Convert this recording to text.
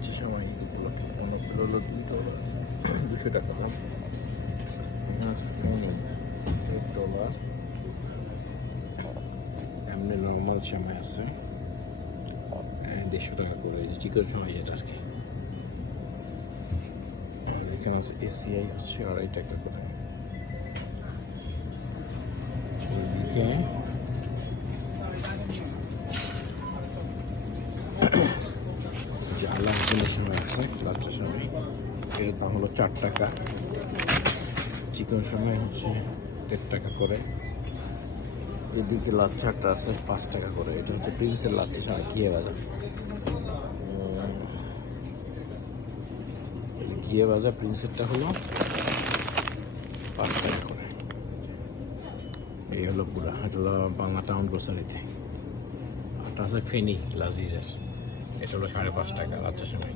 লাচ্ছি সময় এগুলো হলো $200 দাম। $8। এমনি নর্মাল সময় আছে $150 করে, এই যে চিকেন সময় যেটা আর কি। এখানে আছে এসিআই হচ্ছে $2.5 করে। এদিকে যে আল্লাহ সময় আছে লাচ্চার সময়, এর দাম হলো $4। চিকেন সময় হচ্ছে $1.5 করে। এদিকে লাচ্চাটা আছে $5 করে। এটা হচ্ছে প্রিন্সের লাচ্চা সময় ঘিয়ে ভাজা। ঘিয়ে ভাজা প্রিন্সেরটা হলো $5 করে। এই হলো পুরা, এটা হলো বাংলা টাউন গ্রোসারিতে। এটা আছে ফেনি লাজিজের, এটা হলো $5.5 লাচ্চার সময়।